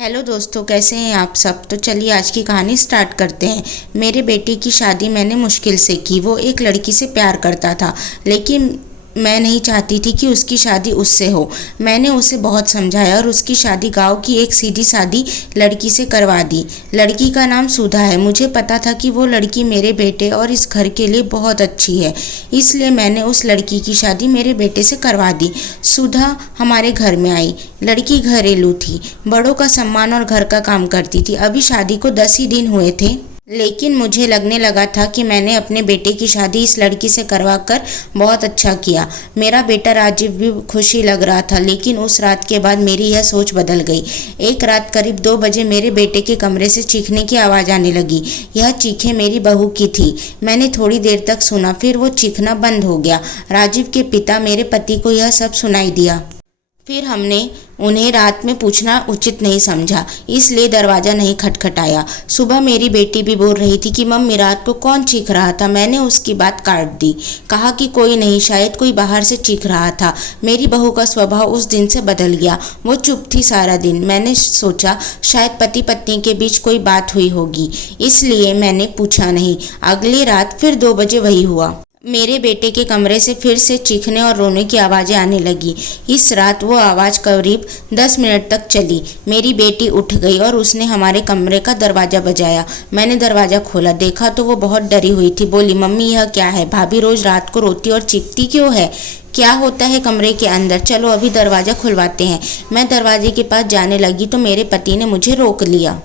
Hello दोस्तों, कैसे हैं आप सब। तो चलिए आज की कहानी स्टार्ट करते हैं। मेरे बेटे की शादी मैंने मुश्किल से की। वो एक लड़की से प्यार करता था, लेकिन मैं नहीं चाहती थी कि उसकी शादी उससे हो। मैंने उसे बहुत समझाया और उसकी शादी गांव की एक सीधी सादी लड़की से करवा दी। लड़की का नाम सुधा है। मुझे पता था कि वो लड़की मेरे बेटे और इस घर के लिए बहुत अच्छी है, इसलिए मैंने उस लड़की की शादी मेरे बेटे से करवा दी। सुधा हमारे घर में आई। लड़की घरेलू थी, बड़ों का सम्मान और घर का काम करती थी। अभी शादी को 10 ही दिन हुए थे, लेकिन मुझे लगने लगा था कि मैंने अपने बेटे की शादी इस लड़की से करवा कर बहुत अच्छा किया। मेरा बेटा राजीव भी खुशी लग रहा था, लेकिन उस रात के बाद मेरी यह सोच बदल गई। एक रात करीब 2 बजे मेरे बेटे के कमरे से चीखने की आवाज़ आने लगी। यह चीखें मेरी बहू की थी। मैंने थोड़ी देर तक सुना, फिर वो चीखना बंद हो गया। राजीव के पिता मेरे पति को यह सब सुनाई दिया। फिर हमने उन्हें रात में पूछना उचित नहीं समझा, इसलिए दरवाज़ा नहीं खटखटाया। सुबह मेरी बेटी भी बोल रही थी कि मम्मी रात को कौन चीख रहा था। मैंने उसकी बात काट दी, कहा कि कोई नहीं, शायद कोई बाहर से चीख रहा था। मेरी बहू का स्वभाव उस दिन से बदल गया। वो चुप थी सारा दिन। मैंने सोचा शायद पति पत्नी के बीच कोई बात हुई होगी, इसलिए मैंने पूछा नहीं। अगली रात फिर 2 बजे वही हुआ। मेरे बेटे के कमरे से फिर से चीखने और रोने की आवाज़ें आने लगी। इस रात वो आवाज़ करीब 10 मिनट तक चली। मेरी बेटी उठ गई और उसने हमारे कमरे का दरवाज़ा बजाया। मैंने दरवाज़ा खोला, देखा तो वो बहुत डरी हुई थी। बोली, मम्मी यह क्या है? भाभी रोज़ रात को रोती और चीखती क्यों है? क्या होता है कमरे के अंदर? चलो अभी दरवाज़ा खुलवाते हैं। मैं दरवाजे के पास जाने लगी तो मेरे पति ने मुझे रोक लिया।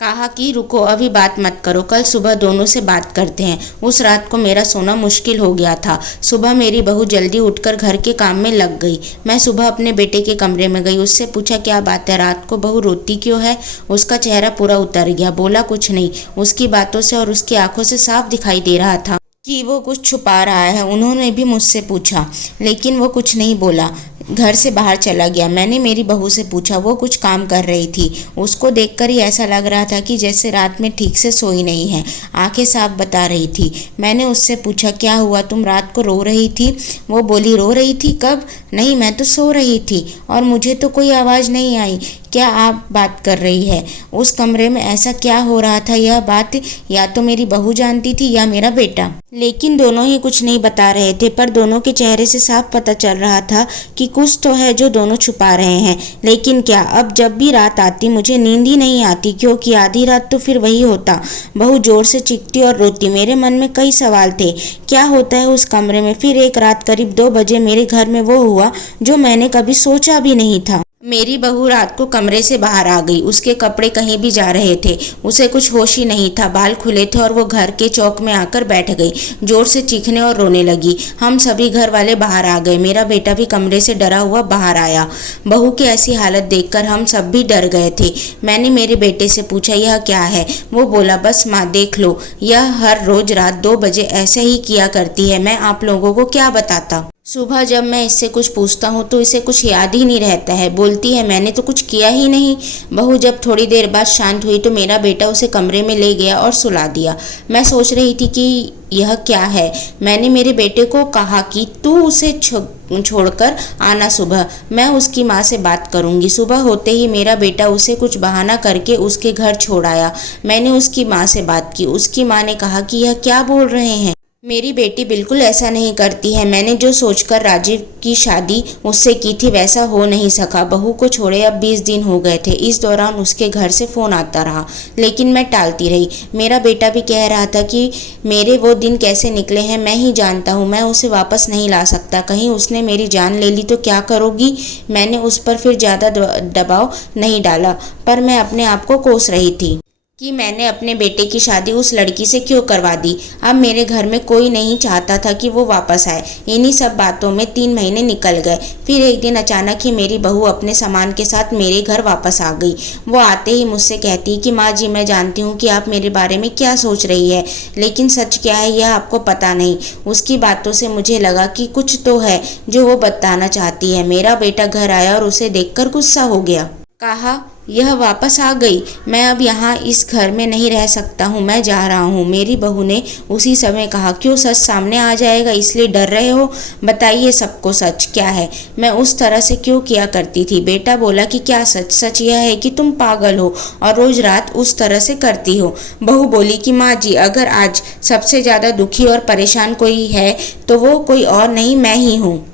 कहा कि रुको, अभी बात मत करो, कल सुबह दोनों से बात करते हैं। उस रात को मेरा सोना मुश्किल हो गया था। सुबह मेरी बहू जल्दी उठकर घर के काम में लग गई। मैं सुबह अपने बेटे के कमरे में गई, उससे पूछा क्या बात है, रात को बहू रोती क्यों है? उसका चेहरा पूरा उतर गया, बोला कुछ नहीं। उसकी बातों से और उसकी आंखों से साफ दिखाई दे रहा था कि वो कुछ छुपा रहा है। उन्होंने भी मुझसे पूछा, लेकिन वो कुछ नहीं बोला, घर से बाहर चला गया। मैंने मेरी बहू से पूछा, वो कुछ काम कर रही थी। उसको देखकर ही ऐसा लग रहा था कि जैसे रात में ठीक से सोई नहीं है, आंखें साफ बता रही थी। मैंने उससे पूछा, क्या हुआ, तुम रात को रो रही थी? वो बोली, रो रही थी? कब? नहीं, मैं तो सो रही थी और मुझे तो कोई आवाज़ नहीं आई। क्या आप बात कर रही है? उस कमरे में ऐसा क्या हो रहा था? यह बात या तो मेरी बहू जानती थी या मेरा बेटा, लेकिन दोनों ही कुछ नहीं बता रहे थे। पर दोनों के चेहरे से साफ पता चल रहा था कि कुछ तो है जो दोनों छुपा रहे हैं। लेकिन क्या? अब जब भी रात आती मुझे नींद ही नहीं आती, क्योंकि आधी रात तो फिर वही होता, बहू जोर से चीखती और रोती। मेरे मन में कई सवाल थे, क्या होता है उस कमरे में? फिर एक रात करीब 2 बजे मेरे घर में वो हुआ जो मैंने कभी सोचा भी नहीं था। मेरी बहू रात को कमरे से बाहर आ गई। उसके कपड़े कहीं भी जा रहे थे, उसे कुछ होश ही नहीं था। बाल खुले थे और वो घर के चौक में आकर बैठ गई, जोर से चीखने और रोने लगी। हम सभी घर वाले बाहर आ गए। मेरा बेटा भी कमरे से डरा हुआ बाहर आया। बहू की ऐसी हालत देखकर हम सब भी डर गए थे। मैंने मेरे बेटे से पूछा, यह क्या है? वो बोला, बस माँ देख लो, यह हर रोज रात 2 बजे ऐसे ही किया करती है। मैं आप लोगों को क्या बताता। सुबह जब मैं इससे कुछ पूछता हूँ तो इसे कुछ याद ही नहीं रहता है। बोलती है, मैंने तो कुछ किया ही नहीं। बहू जब थोड़ी देर बाद शांत हुई तो मेरा बेटा उसे कमरे में ले गया और सुला दिया। मैं सोच रही थी कि यह क्या है। मैंने मेरे बेटे को कहा कि तू उसे छोड़कर आना, सुबह मैं उसकी माँ से बात करूंगी। सुबह होते ही मेरा बेटा उसे कुछ बहाना करके उसके घर छोड़ आया। मैंने उसकी माँ से बात की। उसकी माँ ने कहा कि यह क्या बोल रहे हैं, मेरी बेटी बिल्कुल ऐसा नहीं करती है। मैंने जो सोचकर राजीव की शादी उससे की थी वैसा हो नहीं सका। बहू को छोड़े अब 20 दिन हो गए थे। इस दौरान उसके घर से फ़ोन आता रहा, लेकिन मैं टालती रही। मेरा बेटा भी कह रहा था कि मेरे वो दिन कैसे निकले हैं मैं ही जानता हूँ, मैं उसे वापस नहीं ला सकता। कहीं उसने मेरी जान ले ली तो क्या करोगी? मैंने उस पर फिर ज़्यादा दबाव नहीं डाला, पर मैं अपने आप को कोस रही थी कि मैंने अपने बेटे की शादी उस लड़की से क्यों करवा दी। अब मेरे घर में कोई नहीं चाहता था कि वो वापस आए। इन्हीं सब बातों में 3 महीने निकल गए। फिर एक दिन अचानक ही मेरी बहू अपने सामान के साथ मेरे घर वापस आ गई। वो आते ही मुझसे कहती कि माँ जी, मैं जानती हूँ कि आप मेरे बारे में क्या सोच रही है, लेकिन सच क्या है यह आपको पता नहीं। उसकी बातों से मुझे लगा कि कुछ तो है जो वो बताना चाहती है। मेरा बेटा घर आया और उसे देखकर गुस्सा हो गया। कहा, यह वापस आ गई। मैं अब यहाँ इस घर में नहीं रह सकता हूँ, मैं जा रहा हूँ। मेरी बहू ने उसी समय कहा, क्यों सच सामने आ जाएगा इसलिए डर रहे हो? बताइए सबको सच क्या है। मैं उस तरह से क्यों किया करती थी? बेटा बोला कि क्या सच? सच यह है कि तुम पागल हो और रोज रात उस तरह से करती हो। बहू बोली कि माँ जी, अगर आज सबसे ज़्यादा दुखी और परेशान कोई है तो वो कोई और नहीं, मैं ही हूँ।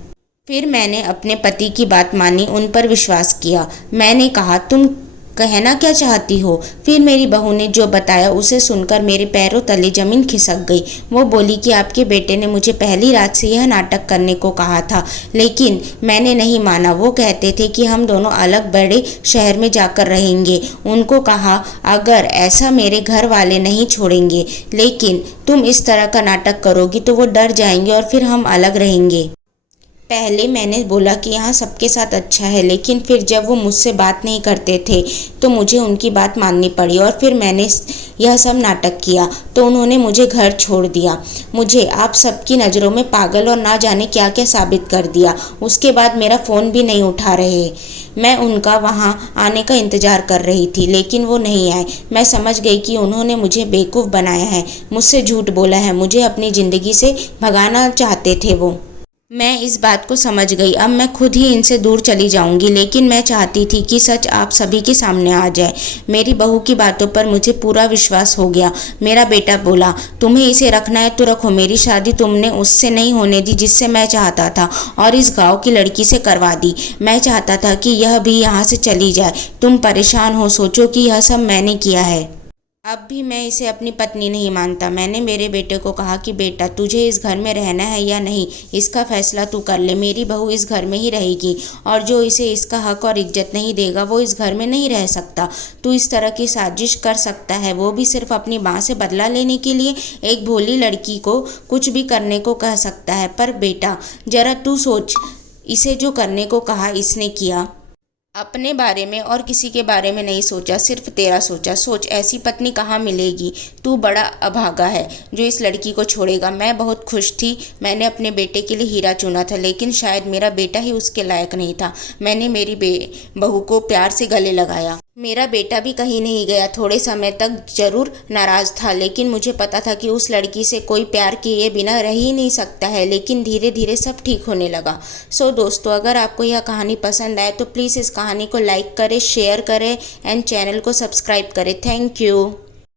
फिर मैंने अपने पति की बात मानी, उन पर विश्वास किया। मैंने कहा, तुम कहना क्या चाहती हो? फिर मेरी बहू ने जो बताया उसे सुनकर मेरे पैरों तले जमीन खिसक गई। वो बोली कि आपके बेटे ने मुझे पहली रात से यह नाटक करने को कहा था, लेकिन मैंने नहीं माना। वो कहते थे कि हम दोनों अलग बड़े शहर में जाकर रहेंगे। उनको कहा, अगर ऐसा मेरे घर वाले नहीं छोड़ेंगे, लेकिन तुम इस तरह का नाटक करोगी तो वो डर जाएंगे और फिर हम अलग रहेंगे। पहले मैंने बोला कि यहाँ सबके साथ अच्छा है, लेकिन फिर जब वो मुझसे बात नहीं करते थे तो मुझे उनकी बात माननी पड़ी और फिर मैंने यह सब नाटक किया तो उन्होंने मुझे घर छोड़ दिया। मुझे आप सबकी नज़रों में पागल और ना जाने क्या क्या साबित कर दिया। उसके बाद मेरा फ़ोन भी नहीं उठा रहे। मैं उनका वहाँ आने का इंतज़ार कर रही थी, लेकिन वो नहीं आए। मैं समझ गई कि उन्होंने मुझे बेवकूफ़ बनाया है, मुझसे झूठ बोला है, मुझे अपनी ज़िंदगी से भगाना चाहते थे वो। मैं इस बात को समझ गई। अब मैं खुद ही इनसे दूर चली जाऊंगी, लेकिन मैं चाहती थी कि सच आप सभी के सामने आ जाए। मेरी बहू की बातों पर मुझे पूरा विश्वास हो गया। मेरा बेटा बोला, तुम्हें इसे रखना है तो रखो, मेरी शादी तुमने उससे नहीं होने दी जिससे मैं चाहता था, और इस गांव की लड़की से करवा दी। मैं चाहता था कि यह भी यहाँ से चली जाए। तुम परेशान हो, सोचो कि यह सब मैंने किया है। अब भी मैं इसे अपनी पत्नी नहीं मानता। मैंने मेरे बेटे को कहा कि बेटा, तुझे इस घर में रहना है या नहीं, इसका फैसला तू कर ले। मेरी बहू इस घर में ही रहेगी और जो इसे इसका हक और इज्जत नहीं देगा वो इस घर में नहीं रह सकता। तू इस तरह की साजिश कर सकता है, वो भी सिर्फ अपनी माँ से बदला लेने के लिए। एक भोली लड़की को कुछ भी करने को कह सकता है, पर बेटा जरा तू सोच, इसे जो करने को कहा इसने किया। अपने बारे में और किसी के बारे में नहीं सोचा, सिर्फ तेरा सोचा। सोच, ऐसी पत्नी कहाँ मिलेगी? तू बड़ा अभागा है जो इस लड़की को छोड़ेगा। मैं बहुत खुश थी। मैंने अपने बेटे के लिए हीरा चुना था, लेकिन शायद मेरा बेटा ही उसके लायक नहीं था। मैंने मेरी बहू को प्यार से गले लगाया। मेरा बेटा भी कहीं नहीं गया। थोड़े समय तक जरूर नाराज था, लेकिन मुझे पता था कि उस लड़की से कोई प्यार किए बिना रह ही नहीं सकता है। लेकिन धीरे धीरे सब ठीक होने लगा। सो दोस्तों, अगर आपको यह कहानी पसंद आए तो प्लीज़ इस कहानी को लाइक करें, शेयर करें एंड चैनल को सब्सक्राइब करें। Thank you.